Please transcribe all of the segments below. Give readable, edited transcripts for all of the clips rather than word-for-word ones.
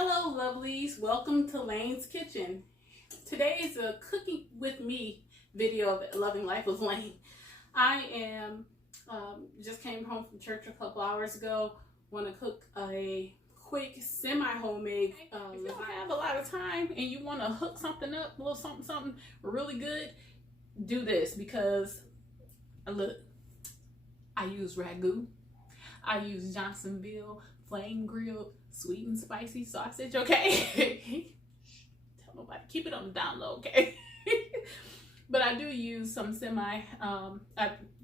Hello lovelies, welcome to Lane's Kitchen. Today is a cooking with me video of Loving Life with Lane. I am just came home from church a couple hours ago. Want to cook a quick semi-homemade if you don't have a lot of time and you want to hook something up, a little something really good, do this because look, I use ragu, I use Johnsonville flame grilled sweet and spicy sausage, okay? Tell nobody, keep it on the down low, okay? But I do use some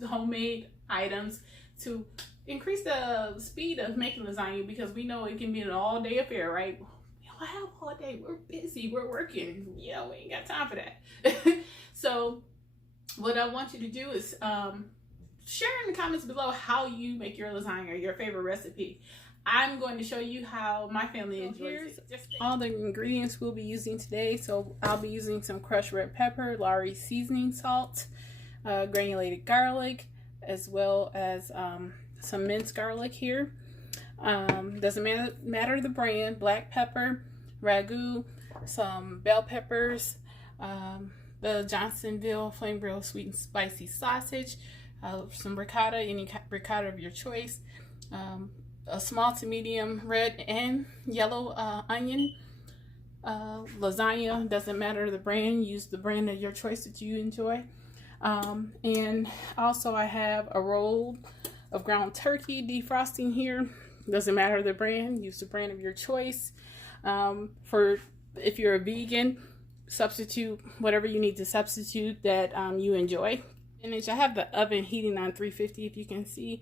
homemade items to increase the speed of making lasagna because we know it can be an all-day affair, right? We don't have all day, we're busy, we're working, we ain't got time for that. So what I want you to do is share in the comments below how you make your lasagna, your favorite recipe. I'm going to show you how my family enjoys it. All the ingredients we'll be using today. So I'll be using some crushed red pepper, Lawry's seasoning salt, granulated garlic, as well as some minced garlic here. Doesn't matter the brand. Black pepper, ragu, some bell peppers, the Johnsonville flame grilled sweet and spicy sausage, some ricotta, any ricotta of your choice. A small to medium red and yellow onion. Lasagna, doesn't matter the brand, use the brand of your choice that you enjoy. And also I have a roll of ground turkey defrosting here. Doesn't matter the brand, use the brand of your choice. For if you're a vegan, substitute whatever you need to substitute that you enjoy. And I have the oven heating on 350 if you can see.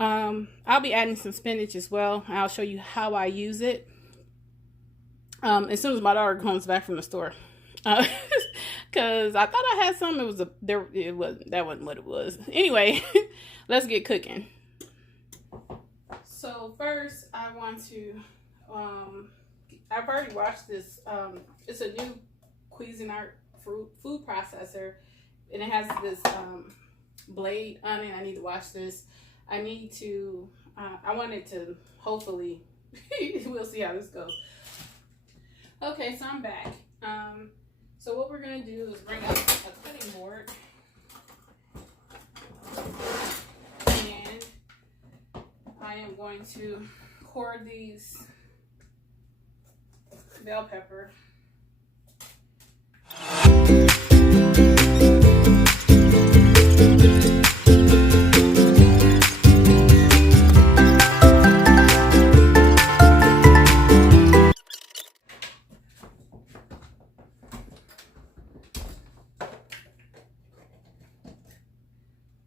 I'll be adding some spinach as well. I'll show you how I use it as soon as my daughter comes back from the store, because I thought I had some. That wasn't what it was. Anyway, let's get cooking. So first I want to I've already watched this. It's a new Cuisinart food processor, and it has this blade on it. I need to watch this. I need to, I wanted to, hopefully, we'll see how this goes. Okay, so I'm back. So what we're going to do is bring up a cutting board. And I am going to core these bell pepper.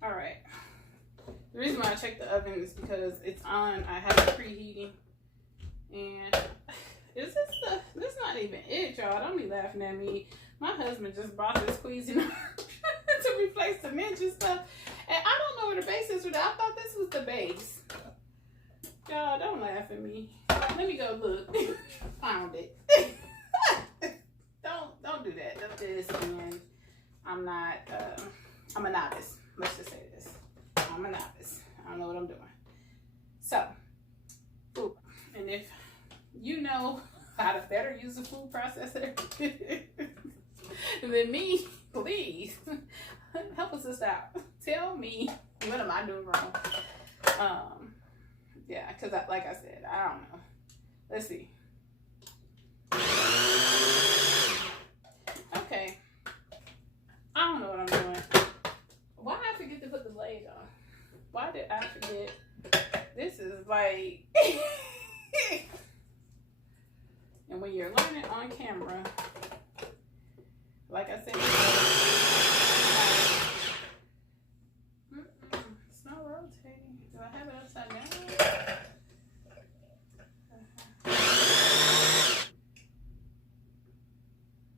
Alright, the reason why I check the oven is because it's on, I have it preheating, and this not even it, y'all. Don't be laughing at me. My husband just bought this Cuisinart to replace the mince and stuff, and I don't know where the base is for that. I thought this was the base. Y'all, don't laugh at me. Let me go look. Found it. Don't do that. Don't do this, and I'm a novice. Let's just say this. I'm a novice. I don't know what I'm doing. So, and if you know how to better use a food processor than me, please help us out. Tell me, what am I doing wrong? Yeah, because like I said, I don't know. Let's see. Okay. I don't know what I'm doing. Why did I forget to put the blade on? Why did I forget? This is like... And when you're learning on camera, like I said, it's not rotating. Do I have it upside down?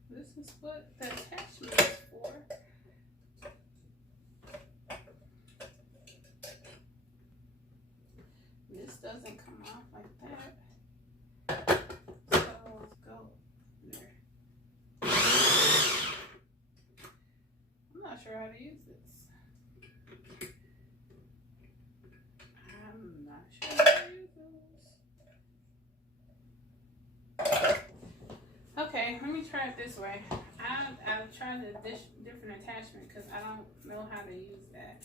This is what the attachment is for. This doesn't come off like that. So let's go there. I'm not sure how to use this. I'm not sure how to use this. Okay, let me try it this way. I'll try the different attachment because I don't know how to use that.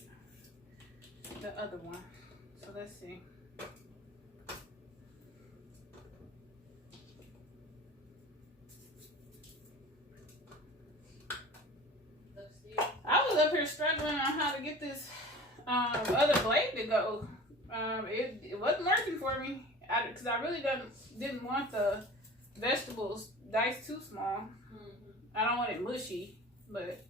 The other one. So let's see. I was up here struggling on how to get this other blade to go. It wasn't working for me because I really didn't want the vegetables diced too small. I don't want it mushy, but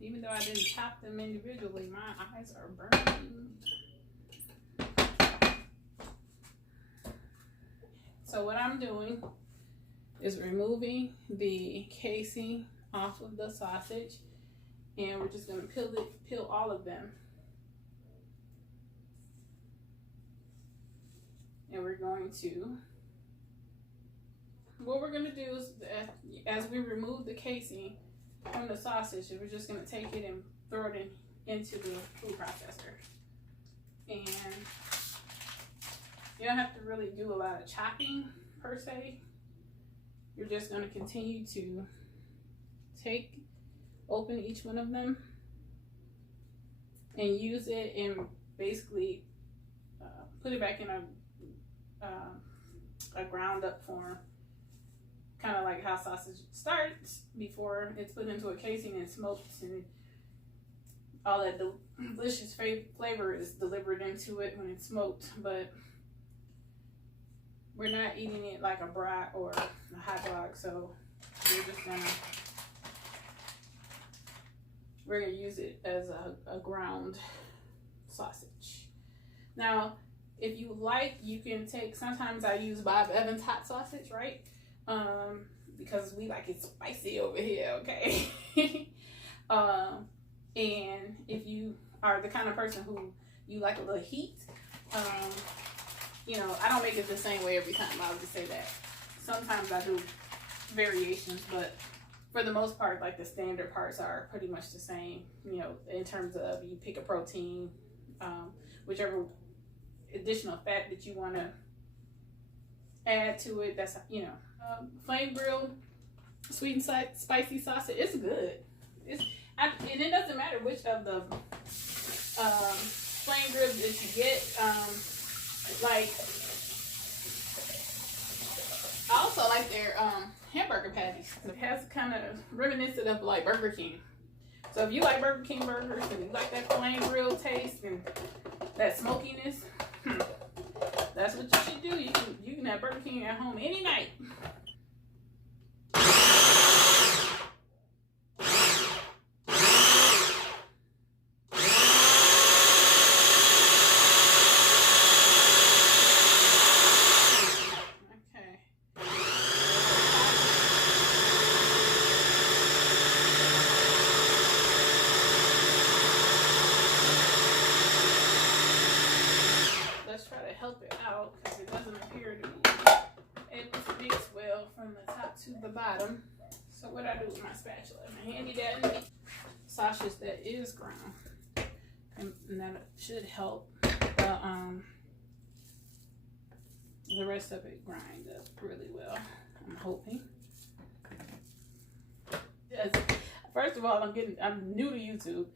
even though I didn't chop them individually, my eyes are burning. So what I'm doing is removing the casing off of the sausage, and we're just going to peel all of them. And we're going to, what we're going to do is, as we remove the casing from the sausage, we're just going to take it and throw it into the food processor. And you don't have to really do a lot of chopping per se. You're just going to continue to open each one of them and use it and basically put it back in a ground up form. Kind of like how sausage starts before it's put into a casing and smoked, and all that delicious flavor is delivered into it when it's smoked. But we're not eating it like a brat or a hot dog, so we're gonna use it as a ground sausage. Now, if you like, you can take, sometimes I use Bob Evans hot sausage, right? Because we like it spicy over here, okay? And if you are the kind of person who you like a little heat, you know, I don't make it the same way every time, I would just say that. Sometimes I do variations, but for the most part, like the standard parts are pretty much the same, you know, in terms of you pick a protein, whichever additional fat that you want to add to it, that's, you know, flame grilled sweet and spicy sausage. It's good. And it doesn't matter which of the flame grilled that you get. Like, I also like their hamburger patties. It has kind of reminiscent of like Burger King. So if you like Burger King burgers and you like that flame grilled taste and that smokiness, that's what you should do. You can have Burger King at home any night. Help it out because it doesn't appear to be able to mix well from the top to the bottom. So what I do with my spatula, I handy dandy sausage that is ground, and that should help the rest of it grind up really well. I'm hoping. Yes. First of all, I'm new to YouTube,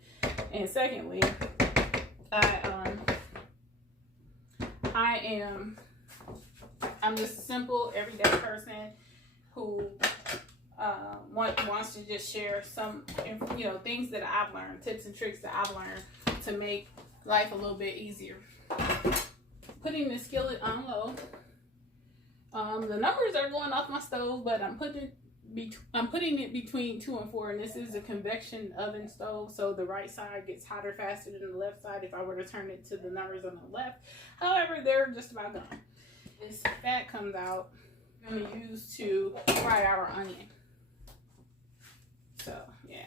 and secondly, I'm just a simple everyday person who wants to just share some, you know, things that I've learned, tips and tricks that I've learned to make life a little bit easier. Putting the skillet on low. The numbers are going off my stove, but I'm putting it between 2 and 4, and this is a convection oven stove, so the right side gets hotter faster than the left side if I were to turn it to the numbers on the left. However, they're just about done. This fat comes out, I'm going to use to fry our onion. So, yeah.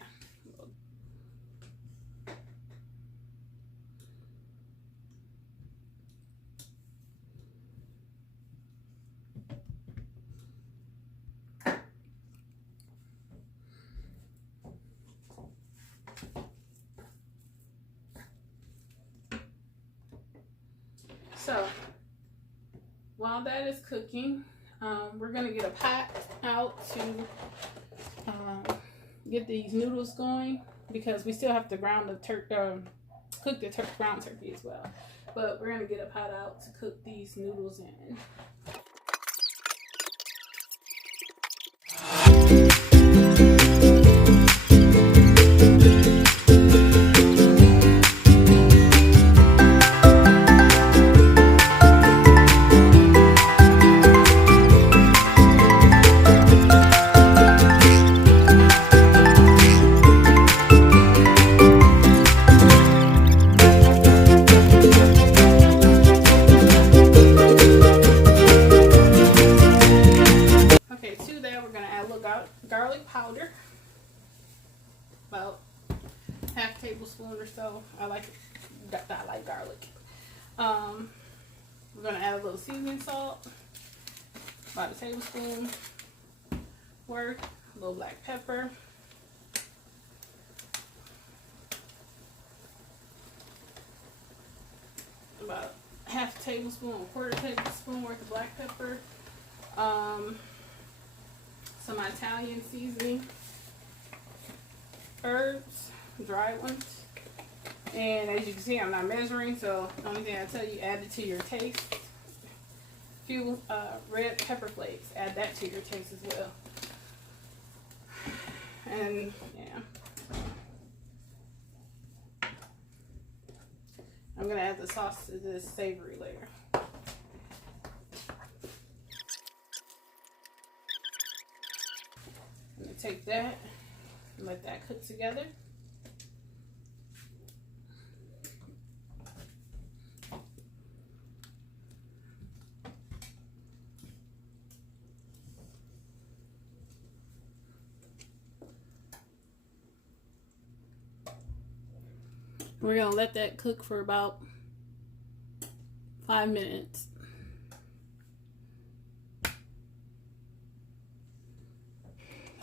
So while that is cooking, we're gonna get a pot out to get these noodles going, because we still have to cook the ground turkey as well. But we're gonna get a pot out to cook these noodles in. Garlic powder, about half tablespoon or so. I like garlic. We're gonna add a little seasoning salt, about a tablespoon worth, a little black pepper, about half a tablespoon, a quarter tablespoon worth of black pepper. Some Italian seasoning, herbs, dry ones, and as you can see, I'm not measuring, so the only thing I tell you, add it to your taste. A few red pepper flakes, add that to your taste as well. And yeah, I'm gonna add the sauce to this savory layer. I'm going to take that and let that cook together. We're going to let that cook for about 5 minutes.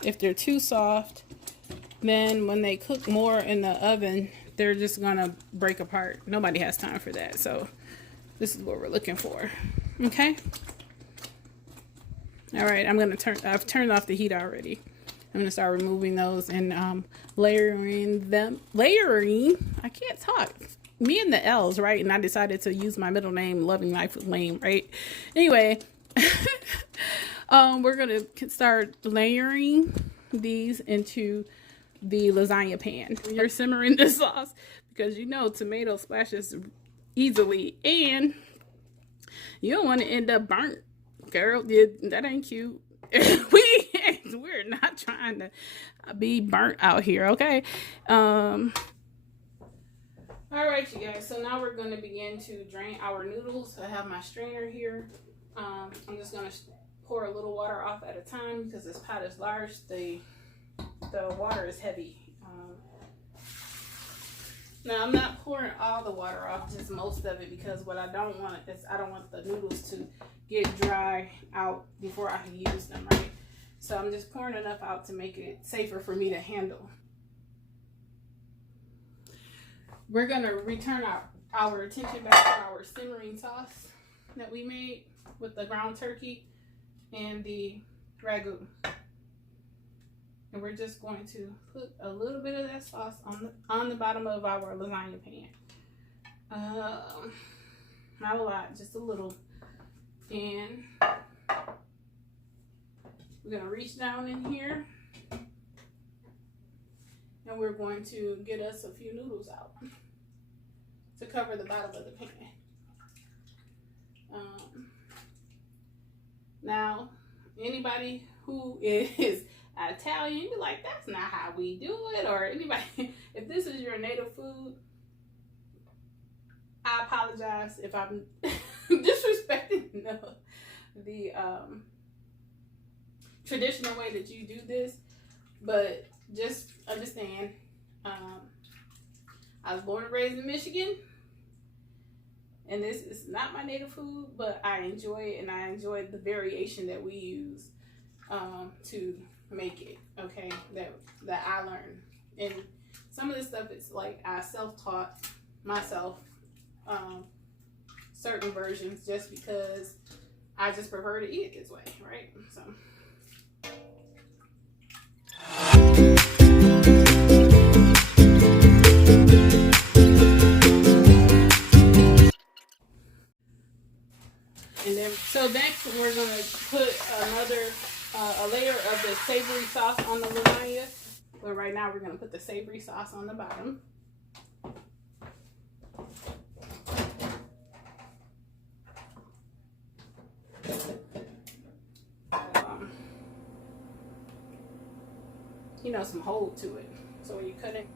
If they're too soft, then when they cook more in the oven, they're just gonna break apart. Nobody has time for that. So this is what we're looking for. Okay. All right, I've turned off the heat already. I'm gonna start removing those and layering them. I can't talk. Me and the L's, right? And I decided to use my middle name, Loving Life with Lame, right? Anyway. We're going to start layering these into the lasagna pan. You're simmering the sauce because you know tomato splashes easily and you don't want to end up burnt. Girl, that ain't cute. We're not trying to be burnt out here, okay? All right, you guys. So now we're going to begin to drain our noodles. I have my strainer here. I'm just going to pour a little water off at a time because this pot is large. The water is heavy. Now I'm not pouring all the water off, just most of it, because what I don't want is I don't want the noodles to get dry out before I can use them, right? So I'm just pouring enough out to make it safer for me to handle. We're gonna return our attention back to our simmering sauce that we made with the ground turkey and the ragu. And we're just going to put a little bit of that sauce on the bottom of our lasagna pan. Not a lot, just a little. And we're gonna reach down in here and we're going to get us a few noodles out to cover the bottom of the pan. Now, anybody who is Italian, you're like, that's not how we do it. Or anybody, if this is your native food, I apologize if I'm disrespecting the traditional way that you do this, but just understand, I was born and raised in Michigan, and this is not my native food, but I enjoy it, and I enjoy the variation that we use to make it, okay, that I learned. And some of this stuff, it's like I self-taught myself. certain versions just because I just prefer to eat it this way, right? So. And then, so next we're gonna put another a layer of the savory sauce on the lasagna. But right now we're gonna put the savory sauce on the bottom. You know, some hold to it. So when you cut it,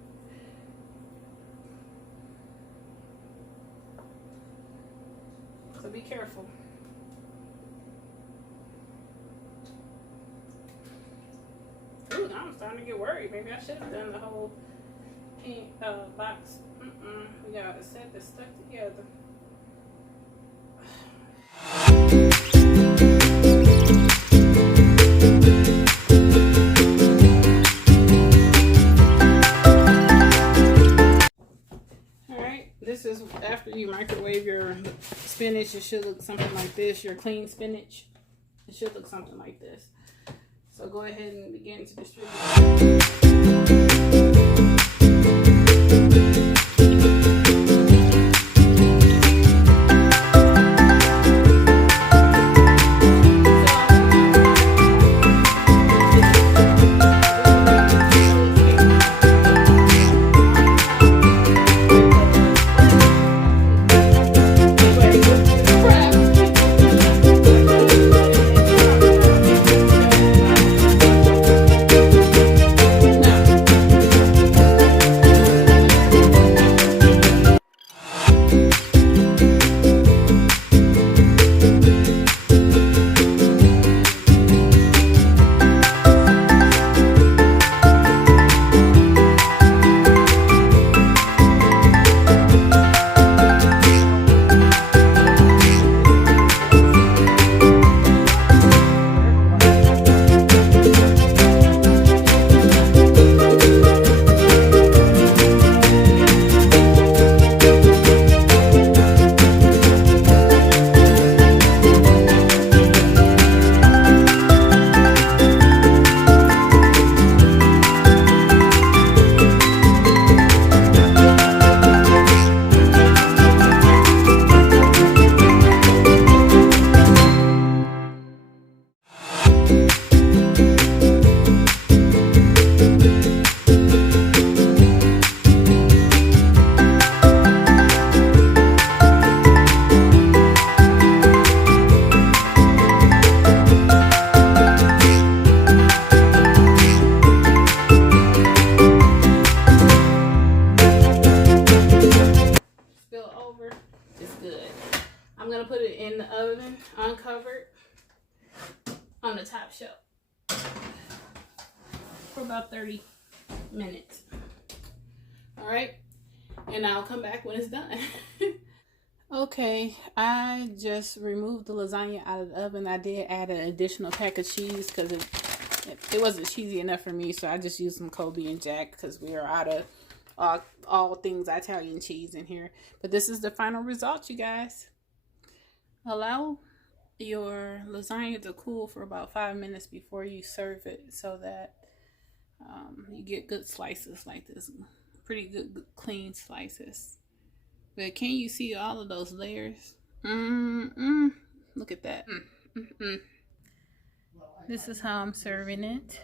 so be careful. Ooh, now I'm starting to get worried. Maybe I should have done the whole box. We got a set that's stuck together. Alright, this is after you microwave your spinach. It should look something like this. Your clean spinach. It should look something like this. So go ahead and begin to distribute. I'm gonna put it in the oven, uncovered, on the top shelf for about 30 minutes. All right, and I'll come back when it's done. Okay, I just removed the lasagna out of the oven. I did add an additional pack of cheese because it wasn't cheesy enough for me, so I just used some Colby and Jack because we are out of all things Italian cheese in here. But this is the final result, you guys. Allow your lasagna to cool for about 5 minutes before you serve it so that you get good slices like this. Pretty good clean slices. But can you see all of those layers? Look at that. This is how I'm serving it.